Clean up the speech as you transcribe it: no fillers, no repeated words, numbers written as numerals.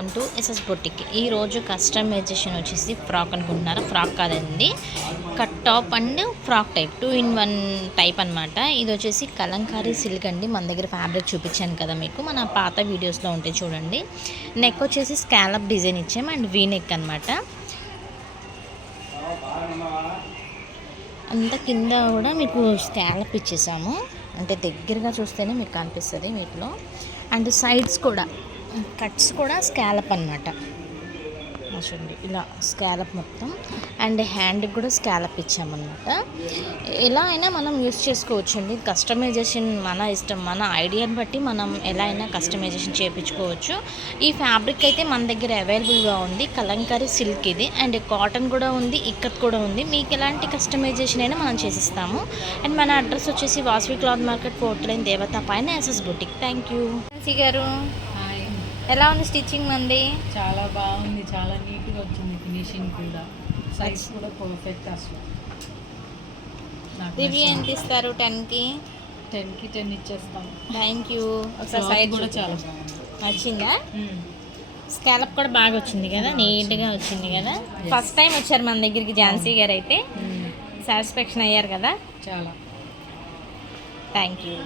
Welcome to SS boutique. ఈరోజు customization వచ్చేసి frock అనుకుంటున్నారా? ఫ్రాక్ కాదండి, cut top and frock type 2-in-1 type అనమాట. ఇది వచ్చేసి కలంకారీ సిల్క్ అండి. మన దగ్గర ఫ్యాబ్రిక్ చూపించాను కదా మీకు, మన పాత వీడియోస్లో ఉంటాయి చూడండి. నెక్ వచ్చేసి స్కాలప్ డిజైన్ ఇచ్చాము అండ్ వీ నెక్ అనమాట. అంత కింద కూడా మీకు స్కాలప్ ఇచ్చేసాము, అంటే దగ్గరగా చూస్తేనే మీకు కనిపిస్తుంది వీటిలో. అండ్ సైడ్స్ కూడా కట్స్ కూడా స్కాలప్ అనమాట. చూడండి ఇలా స్కాలప్ మొత్తం. అండ్ హ్యాండ్కి కూడా స్కాలప్ ఇచ్చామన్నమాట. ఎలా అయినా మనం యూస్ చేసుకోవచ్చు అండి. కస్టమైజేషన్ మన ఇష్టం, మన ఐడియాని బట్టి మనం ఎలా అయినా కస్టమైజేషన్ చేయించుకోవచ్చు. ఈ ఫ్యాబ్రిక్ అయితే మన దగ్గర అవైలబుల్గా ఉంది. కలంకారీ సిల్క్ ఇది, అండ్ కాటన్ కూడా ఉంది, ఇక్కత్ కూడా ఉంది. మీకు ఎలాంటి కస్టమైజేషన్ అయినా మనం చేసిస్తాము. అండ్ మన అడ్రస్ వచ్చేసి Vasavi cloth market, 4th line, దేవత పైన, ఎస్ఎస్ బొటిక్. థ్యాంక్ యూ గారు. ఎలా ఉంది స్టిచ్చింగ్ మంది? చాలా బాగుంది, చాలా నీట్గా వచ్చింది. ఫినిషింగ్ కూడా, సైజ్ కూడా పర్ఫెక్ట్. అసలు రివ్యూ ఎంత ఇస్తారు? 10కి 10 ఇచ్చేస్తాం. Thank you. ఒకసారి సైజ్ కూడా చాలా బాగుంది. నచ్చిందా? స్కాలప్ కూడా బాగా వచ్చింది కదా, నీట్గా వచ్చింది కదా. ఫస్ట్ టైం వచ్చారు మన దగ్గరికి ఝాన్సీ గారు, అయితే సాటిస్ఫాక్షన్ అయ్యారు కదా. చాలా థ్యాంక్ యూ.